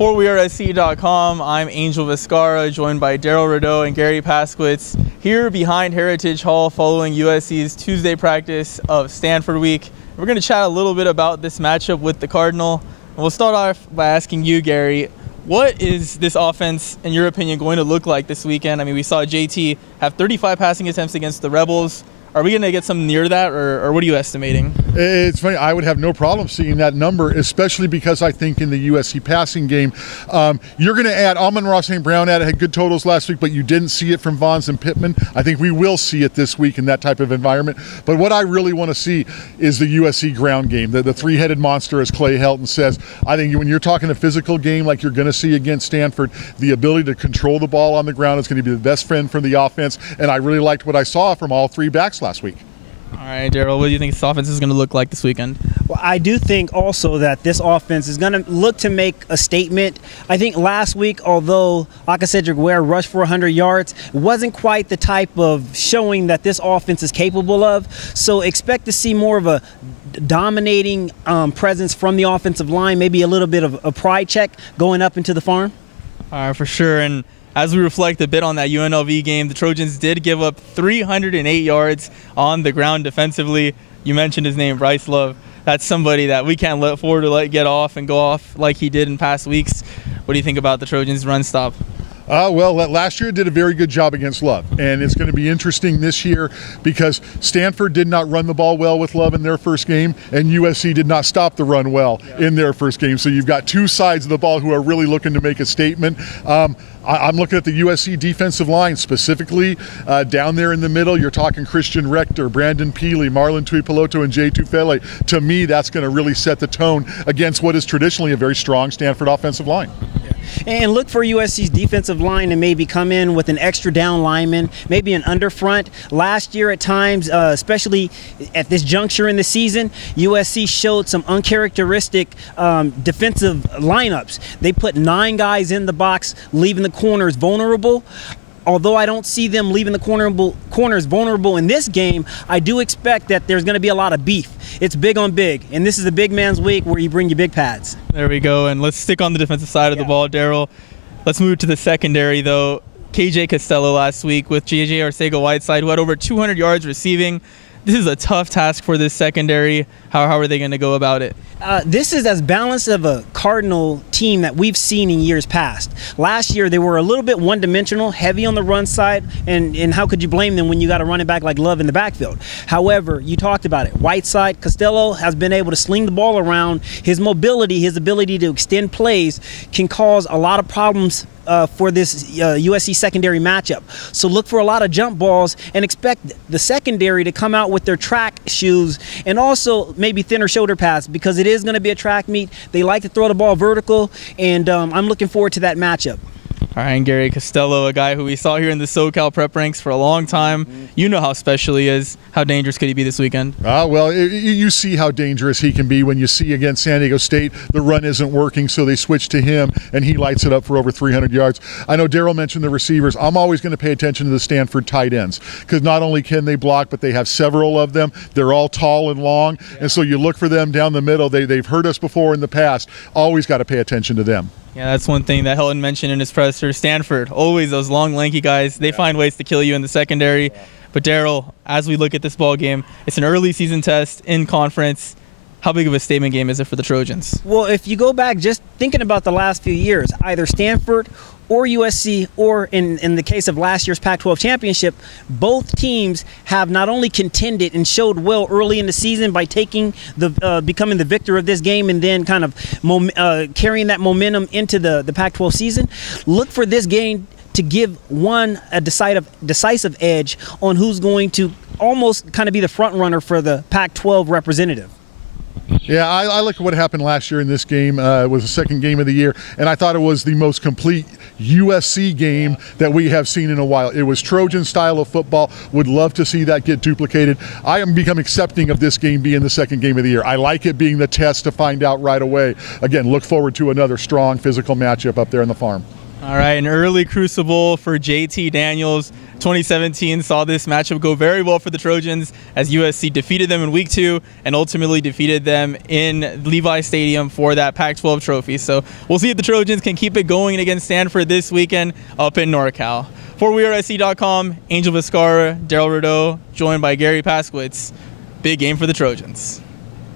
For WeAreSC.com, I'm Angel Viscarra, joined by Darrell, Rideaux, and Garry Paskwietz here behind Heritage Hall following USC's Tuesday practice of Stanford Week. We're going to chat a little bit about this matchup with the Cardinal. And we'll start off by asking you, Garry, what is this offense, in your opinion, going to look like this weekend? I mean, we saw JT have 35 passing attempts against the Rebels. Are we going to get something near that, or what are you estimating? It's funny. I would have no problem seeing that number, especially because I think in the USC passing game, you're going to add Amon-Ra St. Brown had good totals last week, but you didn't see it from Vons and Pittman. I think we will see it this week in that type of environment. But what I really want to see is the USC ground game, the three-headed monster, as Clay Helton says. I think when you're talking a physical game like you're going to see against Stanford, the ability to control the ball on the ground is going to be the best friend for the offense. And I really liked what I saw from all three backs last week. All right, Darrell, what do you think this offense is going to look like this weekend? Well, I do think also that this offense is going to look to make a statement. I think last week, although Cedric Ware rushed for 100 yards, it wasn't quite the type of showing that this offense is capable of. So expect to see more of a dominating presence from the offensive line, maybe a little bit of a pride check going up into the farm. All right, for sure. And as we reflect a bit on that UNLV game, the Trojans did give up 308 yards on the ground defensively. You mentioned his name, Bryce Love. That's somebody that we can't afford to let get off and go off like he did in past weeks. What do you think about the Trojans' run stop? Well, last year did a very good job against Love, and it's going to be interesting this year because Stanford did not run the ball well with Love in their first game, and USC did not stop the run well in their first game. So you've got two sides of the ball who are really looking to make a statement. I'm looking at the USC defensive line, specifically down there in the middle. You're talking Christian Rector, Brandon Peely, Marlon Tuipulotu, and Jay Tufele. To me, that's going to really set the tone against what is traditionally a very strong Stanford offensive line. And look for USC's defensive line to maybe come in with an extra down lineman, maybe an underfront. Last year at times, especially at this juncture in the season, USC showed some uncharacteristic defensive lineups. They put 9 guys in the box, leaving the corners vulnerable. Although I don't see them leaving the corners vulnerable in this game, I do expect that there's going to be a lot of beef. It's big on big, and this is a big man's week where you bring your big pads. There we go, and let's stick on the defensive side of the ball, Darrell. Let's move to the secondary, though. KJ Costello last week with JJ Arcega-Whiteside, who had over 200 yards receiving. This is a tough task for this secondary. How are they going to go about it? This is as balanced of a Cardinal team that we've seen in years past. Last year, they were a little bit one-dimensional, heavy on the run side, and how could you blame them when you got a running back like Love in the backfield? However, you talked about it. Whiteside, Costello has been able to sling the ball around. His mobility, his ability to extend plays can cause a lot of problems for this USC secondary matchup. So look for a lot of jump balls and expect the secondary to come out with their track shoes and also maybe thinner shoulder pads because it is going to be a track meet. They like to throw the ball vertical, and I'm looking forward to that matchup. All right, and Garry Costello, a guy who we saw here in the SoCal prep ranks for a long time. You know how special he is. How dangerous could he be this weekend? Well, you see how dangerous he can be when you see against San Diego State the run isn't working, so they switch to him, and he lights it up for over 300 yards. I know Darrell mentioned the receivers. I'm always going to pay attention to the Stanford tight ends because not only can they block, but they have several of them. They're all tall and long, and so you look for them down the middle. They've hurt us before in the past. Always got to pay attention to them. Yeah, that's one thing that Helton mentioned in his presser. Stanford, always those long, lanky guys. They find ways to kill you in the secondary. But Darrell, as we look at this ball game, it's an early season test in conference. How big of a statement game is it for the Trojans? Well, if you go back just thinking about the last few years, either Stanford or USC, or in the case of last year's Pac-12 championship, both teams have not only contended and showed well early in the season by taking becoming the victor of this game and then kind of carrying that momentum into the Pac-12 season. Look for this game to give one a decisive edge on who's going to almost kind of be the front runner for the Pac-12 representative. Yeah, I look at what happened last year in this game. It was the second game of the year, and I thought it was the most complete USC game that we have seen in a while. It was Trojan style of football. Would love to see that get duplicated. I am become accepting of this game being the second game of the year. I like it being the test to find out right away. Again, look forward to another strong physical matchup up there in the farm. All right, an early crucible for JT Daniels. 2017 saw this matchup go very well for the Trojans as USC defeated them in week 2 and ultimately defeated them in Levi Stadium for that Pac-12 trophy. So we'll see if the Trojans can keep it going against Stanford this weekend up in NorCal. For WeAreSC.com, Angel Viscarra, Darrell Rideaux, joined by Garry Paskwietz. Big game for the Trojans.